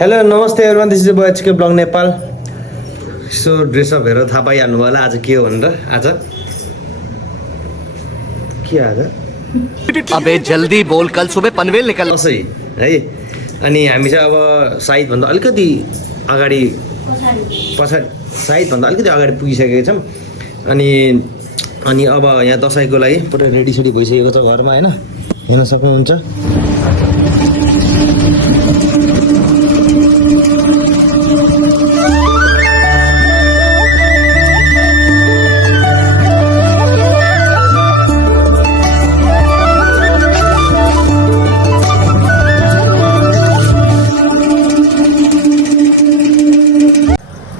Hello नमस्ते everyone this is HK Vlog Nepal so dress up हेरेर थाहा पाइहाल्नु भयो होला आज के हो भनेर आज के आज अबे जल्दी बोल कल सुबह पनवेल निकल दसैँ है अनि हामी चाहिँ अब साइदभन्दा अलिकति अगाडि पछाडि साइदभन्दा अलिकति अगाडि पुगिसकेका छौँ अनि अब यहाँ दसैँको लागि पुरै रेडीसेडी भइसकेको छ घरमा हैन हेर्न सक्नुहुन्छ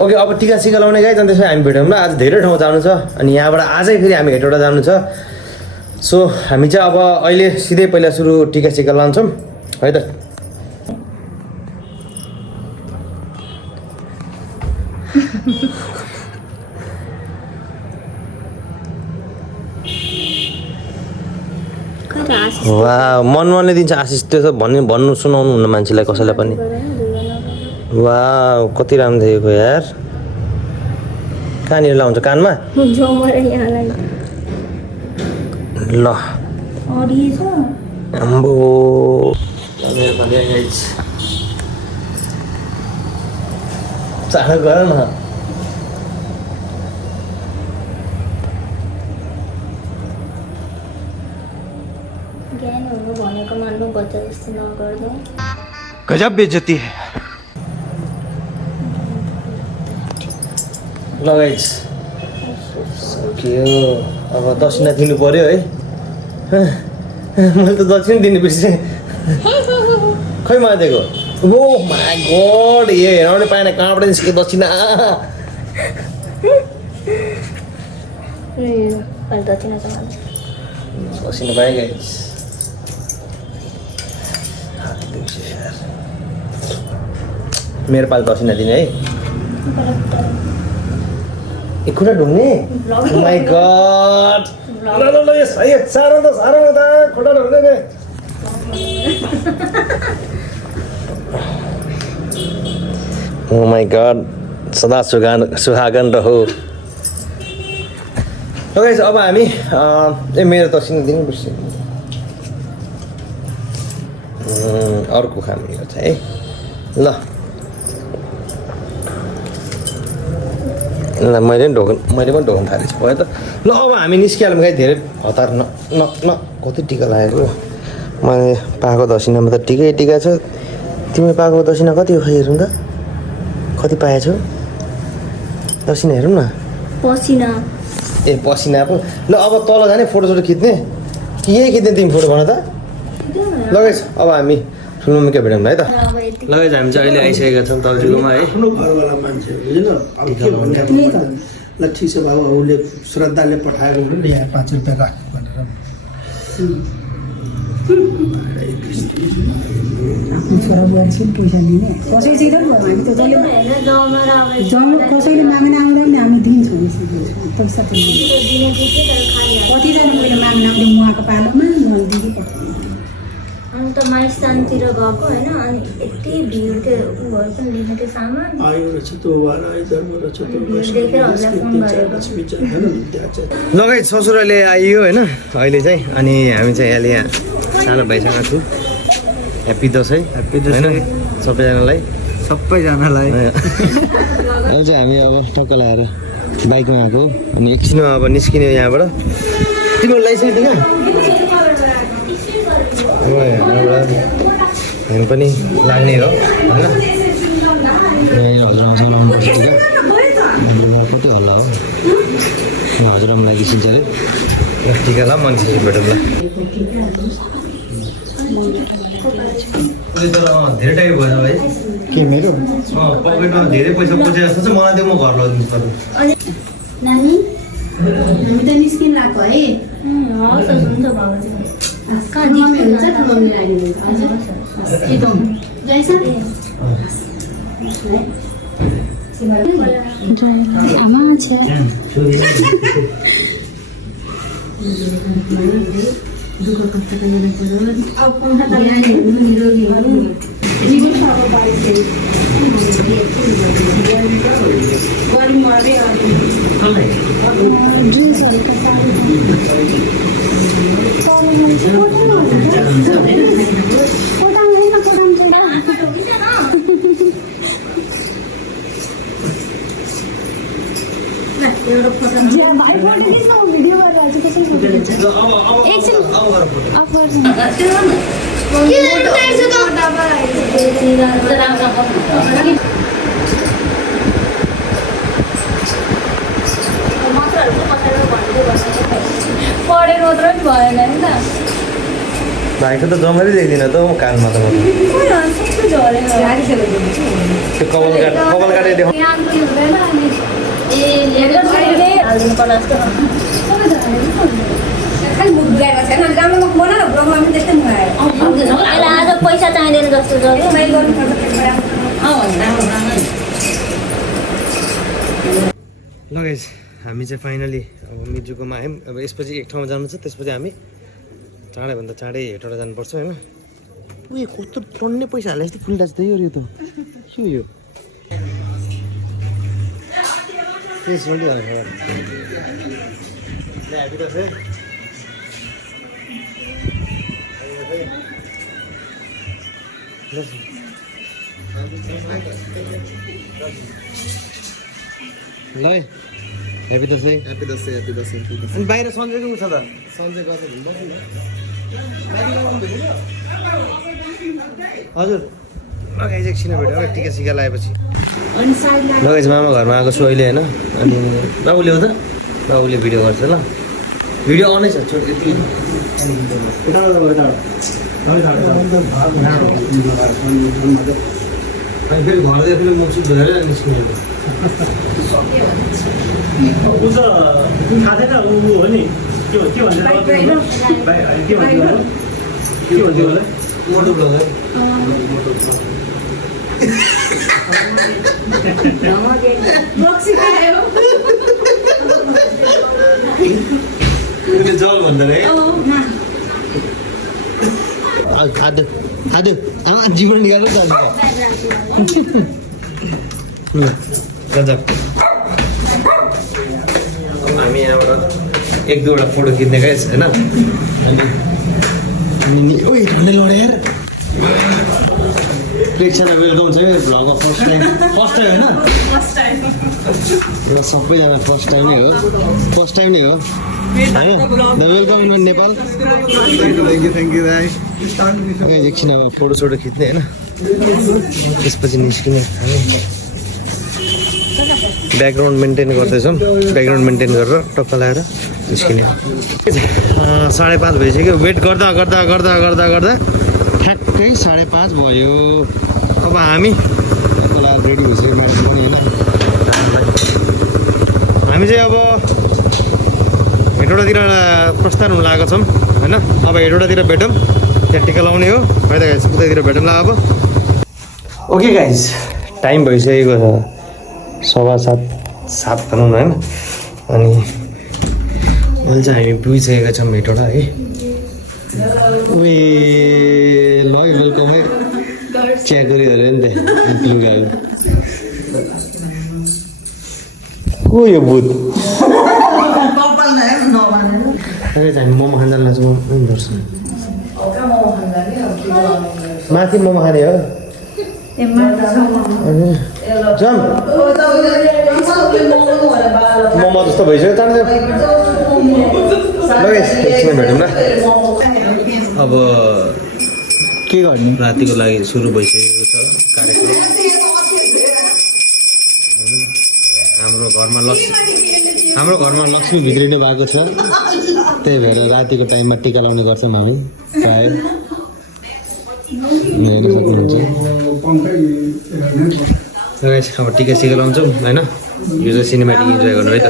ओके अब टिका सिका लाउने गाइज अनि त्यसपछि हामी भेटौँ ल आज धेरै ठाउँ जानु छ अनि यहाँबाट आजै फेरि हामी हेटौँडा जानु छ सो हामी चाहिँ अब अहिले सिधै पहिला सुरु टिका सिका लान्छौँ है त वा मनले दिन्छ आशिष त्यो त भन्नु सुनाउनु हुन्न मान्छेलाई कसैलाई पनि वाह कति राम्रो देखेको यार कहाँनिर लाउँछ कानमा ल आम्बो चाँडो गर न गजब बेइज्जती है लगाइज सक्यो अब दक्षिणा दिनु पर्यो है मैले त दक्षिणा दिनु बिर्सेँ खै मलाई दिएको ओ माई गड ए हेराउने पाएन कहाँबाट निस्क्यो दक्षिणा दक्षिणा पाएँ गाइज मेरो पालो दक्षिणा दिने है एक खुट्टा ढुङ्ने माई गड ल ल ल यस है साह्रो त खुट्टा ढुङ्ने ओ माई गड सदा सुहागन रहो गाइस अब हामी मेरो दक्षिणा दिनु बिर्सेँ अर्को खानु छ है ल मैले पनि ढोक्न थालेछु भयो त ल अब हामी निस्किहाल्यौँ गाई धेरै हतार न कति टिका लागेको मैले पाएको दक्षिणामा त टिका छ तिमीले पाएको दक्षिणा कति हो हेरौँ त कति पाएछौ दक्षिणा हेरौँ न पसिना पो ल अब तल जाने फोटोसोटो खिच्ने कि यही खिच्ने तिमी फोटो भन त लगाइस अब हामी ठुलोमा के भेटौँ है त लगाइस हामी चाहिँ अहिले आइसकेका छौँ तलजुकोमा है ल ठिक छ बाबु उसले श्रद्धाले पठाएको भने यहाँ 5 रुपियाँ राख भनेर छोरा बुहारी पैसा दिने कसैसित हामी त कसैले माग्न आउँदैन नि हामी दिन्छौँ पैसा त कतिजना मैले माग्न आउँदै उहाँको पालोमा मैले दिदी पठाएँ अन्त माइस्थानतिर गएको होइन अनि यति भिड थियो उहरू पनि लिने थियो सामान लगाइ ससुराले आइयो होइन अहिले चाहिँ अनि हामी चाहिँ अहिले यहाँ सानो भाइसँग छु ह्याप्पी दसैँ होइन सबैजनालाई अहिले चाहिँ हामी अब टक्क लगाएर बाइकमा आएको अनि एकछिनमा अब निस्किने यहाँबाट तिम्रो लाइसेन्स दिनु ह्यान्ड पनि लाग्ने हो होइन हजुरआमासँग लाउनुपर्छ टिका कति हल्ला हो हजुरआमा लागिसिन्छ अरे टिका ल मान्छे भेटौँ ल धेरै टाइम भयो भाइ के मेरो पकेटमा धेरै पैसा पसे जस्तो चाहिँ मलाई देऊ म घर लगिदिनु पर्यो नानी हामी त निस्किन लाग्यो है हस् हुन्छ बाबा कहाँ दिनुहुन्छ त मम्मी लागिदिनु हजुर एकदम जैसा आमा छ दुःख कष्ट गर्न अब निरोगी Vivo estava aparecendo. Agora mora भाइको त जमरै देख्दिनँ त म कानमा त त्यो कपाल काटेर देखाउ आज पैसा चाहिँदैन जस्तो छ ल गाइस हामी चाहिँ फाइनली अब मिर्जुकोमा आयौँ अब यसपछि एक ठाउँमा जानु छ त्यसपछि हामी चाँडैभन्दा चाँडै हेटेर जानुपर्छ होइन उयो कस्तो टन्नै पैसा हाले जस्तो फुलिरहेको छ त यो त के हो यो ल है ह्याप्पी दसैँ अनि बाहिर सन्जयको उठ त सन्जय गर्छ हजुर लगाइज एकछिन भेट्यो टिका सिका लगाएपछि लगाइज मामा घरमा आएको छु अहिले होइन अनि बाबुले हो त बाबुले भिडियो गर्छ ल भिडियो अनै छ छोड यति अनि फेरि घरदेखि फेरि मुखसुख धोएर निस्किनु थाहा छैन ऊ हो नि के भन्थ्यो मोटो ब्लगर जल भन्छ रे खाद्य खाद्य जीवन निकाल्नु जान्छ गजब हामी यहाँबाट एक दुईवटा फोटो खिच्ने गाइस होइन अनि ओइ ठन्डै लड्यो यार प्रेक्षकलाई वेलकम छ है भ्लगमा फर्स्ट टाइम होइन यो सबैजना फर्स्ट टाइम नै हो the welcome in Nepal thank you दाइ एकछिन अब फोटोसोटो खिच्ने होइन त्यसपछि निस्किने हामी ब्याकग्राउन्ड मेन्टेन गर्दैछौँ ब्याकग्राउन्ड मेन्टेन गरेर टक्क लगाएर निस्किने 5:30 भइसक्यो वेट गर्दा ठ्याक्कै 5:30 भयो अब हामी रेडी भइसक्यो म्याडम पनि होइन हामी चाहिँ अब हेटौँडातिर प्रस्थान हुन लागेको छौँ होइन अब हेटौँडातिर भेटौँ त्यहाँ टिका लाउने हो है त गाइस उतैतिर भेटौँ ल अब ओके गाइस टाइम भइसकेको छ 7:15 भनौँ न होइन अनि अहिले चाहिँ हामी पुगिसकेका छौँ हेटौँडा है उयो ल वेलकम है चिया गरिहाल्यो नि त लुगाहरू को यो भूत हामी मोमो खान जानु लाग्छ मोमो दर्शन माथि मोमो खाने हो जाम मोमो जस्तो भइसक्यो तान्यो एकछिन भेटौँ न अब के गर्ने रातिको लागि सुरु भइसकेको छ कार्यक्रम हाम्रो घरमा लक्ष्मी भित्रिनु भएको छ त्यही भएर रातिको टाइममा टिका लाउने गर्छौँ हामी प्राय हेर्न सक्नुहुन्छ अब टिका सिका लाउँछौँ होइन यो चाहिँ सिनेमेटिक इन्जोय गर्नु है त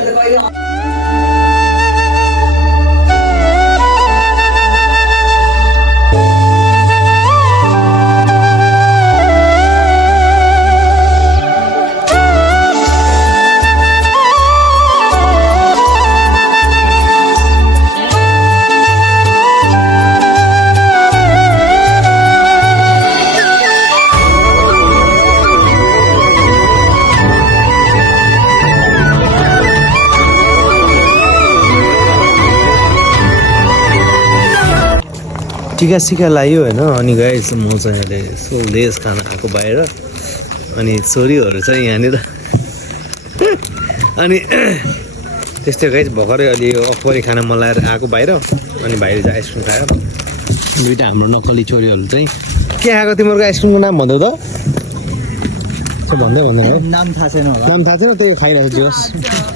टिका सिका लाग्यो होइन अनि गाइस म चाहिँ अहिले यसो लेस खान आएको बाहिर अनि छोरीहरू चाहिँ यहाँनिर अनि त्यस्तै गाइस भर्खरै अलि अखबारी खाना मन लगाएर आएको बाहिर अनि बाहिर चाहिँ आइसक्रिम खायो दुइटा हाम्रो नक्कली छोरीहरू चाहिँ के आएको तिमीहरूको आइसक्रिमको नाम भन्दै त भन्दै भन्दैन नाम थाहा छैन होला नाम थाहा छैन त्यही खाइरहेको छु जस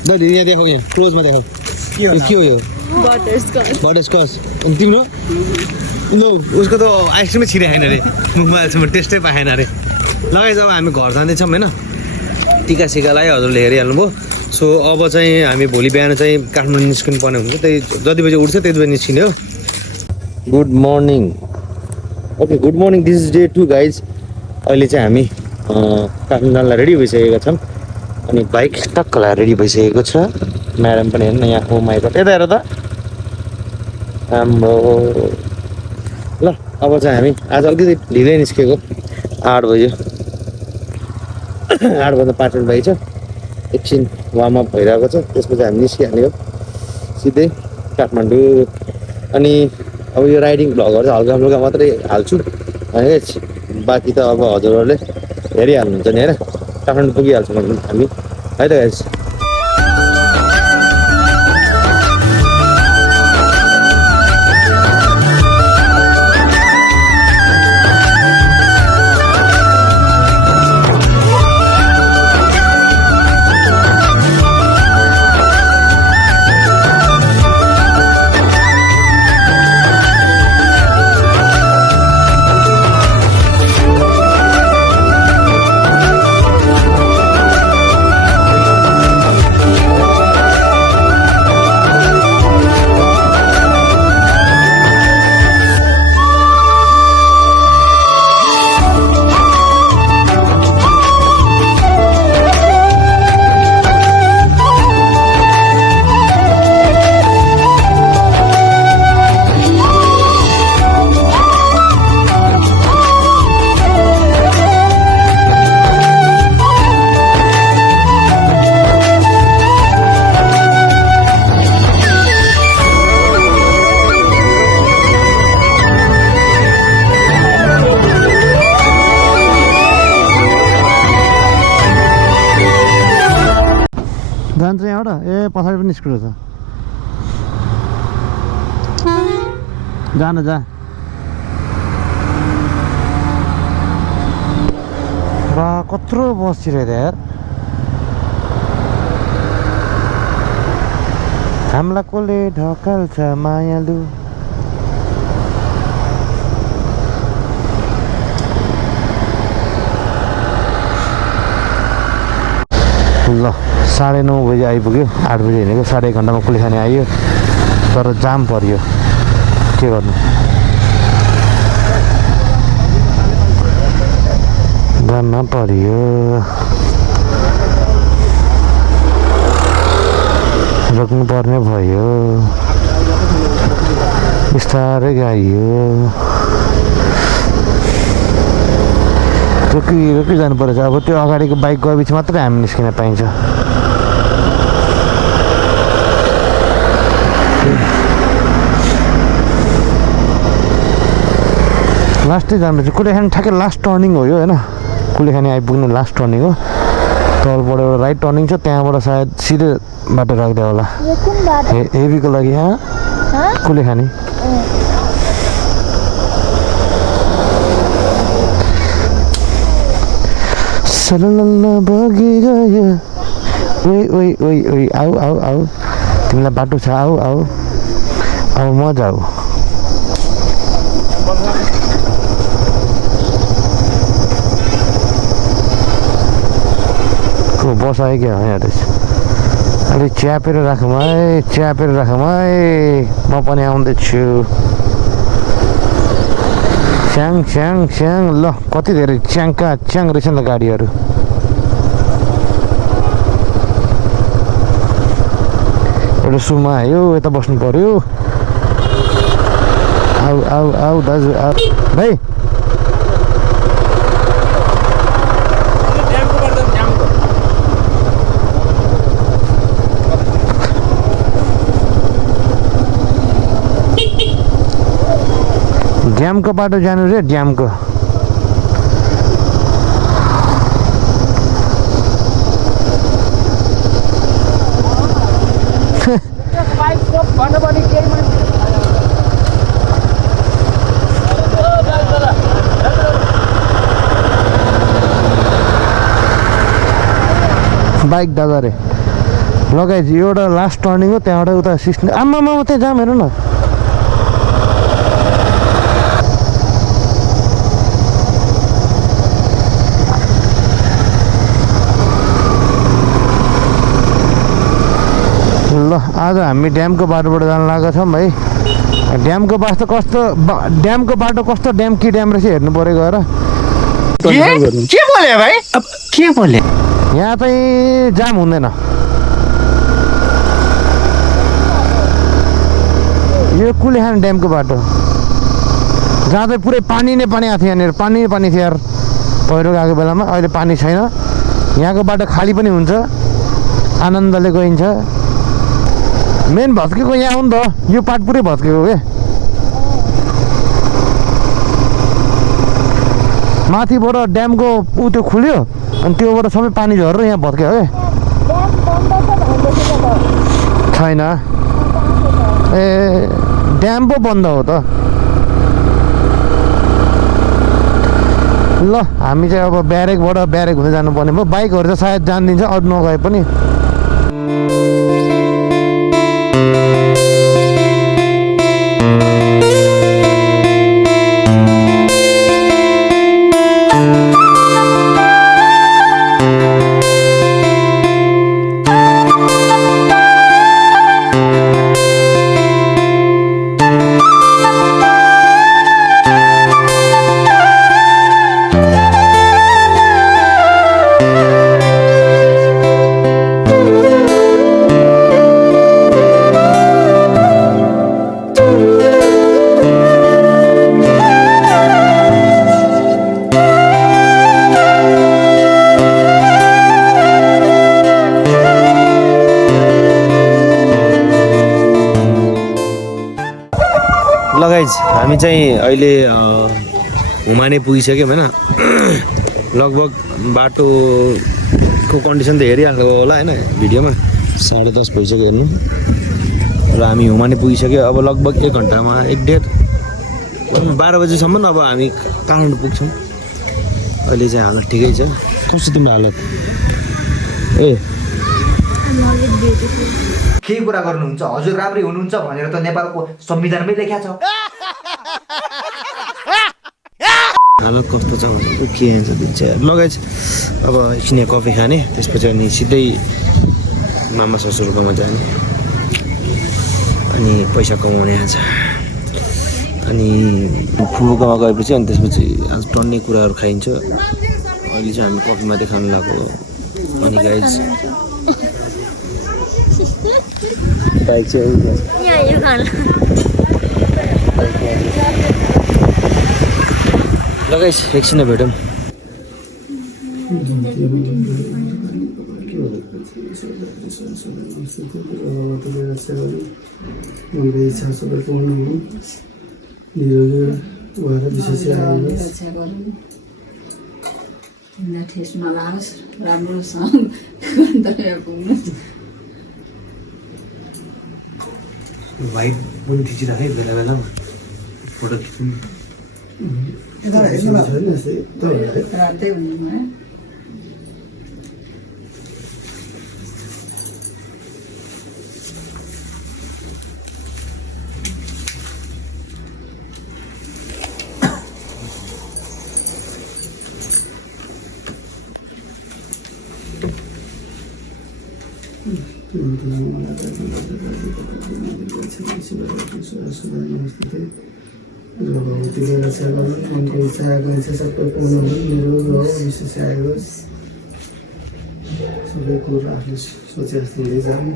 ल दिदी यहाँ देखाऊ यहाँ क्लोजमा देखाऊ के हो यो बटरस्कच अनि तिम्रो लौ उसको त आइसक्रिमै छिराएन अरे मुखमा अहिलेसम्म टेस्टै पाएन अरे लगाइ जब हामी घर जाँदैछौँ होइन टिका सिका लगायो हजुरले हेरिहाल्नुभयो सो अब चाहिँ हामी भोलि बिहान चाहिँ काठमाडौँ निस्किनु पर्ने हुन्छ त्यही जति बजी उठ्छ त्यति बजी निस्किने हो good morning okay good morning this is day 2 guys अहिले चाहिँ हामी काठमाडौँ जानलाई रेडी भइसकेका छौँ अनि बाइक टक्कलाई रेडी भइसकेको छ म्याडम पनि हेर्नु यहाँ हो माइक यता हेर त हाम्रो ल अब चाहिँ हामी आज अलिकति ढिलै निस्केको 8 बज्यो 8 बज्दा 5 मिनट बाइक छ एकछिन वार्मअप भइरहेको छ त्यसपछि हामी निस्किहाल्ने हो सिधै काठमाडौँ अनि अब यो राइडिङ भ्लगहरू चाहिँ हल्का हल्का मात्रै हाल्छु होइन बाँकी त अब हजुरहरूले हेरिहाल्नुहुन्छ नि होइन काठमाडौँ पुगिहाल्छौँ हामी है त गाइस जान्छ यहाँबाट ए पछाडि पनि निस्किनु छ जान जा र कत्रो बसिरहेको यार हामीलाई कसले ढकाल्छ मायालु ल 9:30 बजी आइपुग्यो 8 बजी हिँडेको 1.5 घन्टामा कुलेखानी आइयो तर जाम पर्यो के गर्नु जाममा पर्यो रोक्नु पर्ने भयो बिस्तारै गयो रोकी जानु पर्छ अब त्यो अगाडिको बाइक गएपछि मात्रै हामी निस्किन पाइन्छ लास्टै जानुपर्छ कुलेखानी ठ्याक्कै लास्ट टर्निङ हो यो होइन कुलेखानी आइपुग्ने लास्ट टर्निङ हो तलबाट एउटा राइट टर्निङ छ त्यहाँबाट सायद सिधै बाटो राख्दै होला हेभीको लागि यहाँ कुलेखानी सलल्ल बगी गयो ओइ ओइ ओइ ओइ आऊ आऊ आऊ तिमीलाई बाटो छ आऊ आऊ अब म जाऊ को बस आयो क्या यहाँ रहेछ अलिक च्यापेर राखौँ है च्यापेर राखौँ है म पनि आउँदैछु च्याङ च्याङ च्याङ ल कति धेरै च्याङका च्याङ रहेछ नि त गाडीहरू एउटा सुमा आयो यता बस्नु पर्यो आऊ आऊ आऊ दाजु आऊ भाइ ड्यामको बाटो जानु रे ड्यामको बाइक दादा रे लगाइज एउटा लास्ट टर्निङ हो त्यहाँबाट उता सिस्ने आमामा त्यहाँ जाम हेर न ल आज हामी ड्यामको बाटोबाट जान लागेका छौँ भाइ ड्यामको बाटो कस्तो ड्यामको बाटो कस्तो ड्याम कि ड्याम रहेछ हेर्नु पऱ्यो गएर के बोले भाइ अब के बोले यहाँ चाहिँ जाम हुँदैन यो कुलेखानी ड्यामको बाटो जहाँ चाहिँ पुरै पानी नै पानी आएको थियो यहाँनिर पानी नै पानी थियो यार पहिरो गएको बेलामा अहिले पानी छैन यहाँको बाटो खाली पनि हुन्छ आनन्दले गइन्छ मेन भत्केको यहाँ हो नि त यो पार्ट पुरै भत्केको के माथिबाट ड्यामको ऊ त्यो खुल्यो अनि त्योबाट सबै पानी झरेर यहाँ भत्क्यो है छैन ए ड्याम पो बन्द हो त ल हामी चाहिँ अब ब्यारेकबाट ब्यारेक हुँदै जानुपर्ने भयो बाइकहरू चाहिँ सायद जानिदिन्छ अरू नगए पनि लगाइज हामी चाहिँ अहिले हुमाने पुगिसक्यौँ होइन लगभग बाटोको कन्डिसन त हेरिहाल्नु होला होइन भिडियोमा 10:30 भइसक्यो हेर्नु र हामी हुमाने पुगिसक्यो अब लगभग 1 घन्टामा 12 बजीसम्म अब हामी काठमाडौँ पुग्छौँ अहिले चाहिँ हालत ठिकै छ कस्तो तिम्रो हालत ए के कुरा गर्नुहुन्छ हजुर राम्रै हुनुहुन्छ भनेर त नेपालको संविधानमै लेख्या छ हालत कस्तो छ भने के हुन्छ दिन्छ लगाइज अब एकछिन कफी खाने त्यसपछि अनि सिधै मामा ससुरकोमा जाने अनि पैसा कमाउने आज अनि फुपूकोमा गएपछि अनि त्यसपछि आज टन्ने कुराहरू खाइन्छ अहिले चाहिँ हामी कफी मात्रै खानु लाग्यो अनि गाइज बाइक चाहिँ लगाइस एकछिन भेटौँ भाइब पनि खिचिराखेँ बेला बेलामा फोटो खिच्नु रातै हुनु है उनको इच्छा आकांक्षा सबै पूर्ण हुन् मेरो विशेष आयोस् सबै कुरा आफूले सोचे जस्तो हुँदै जाने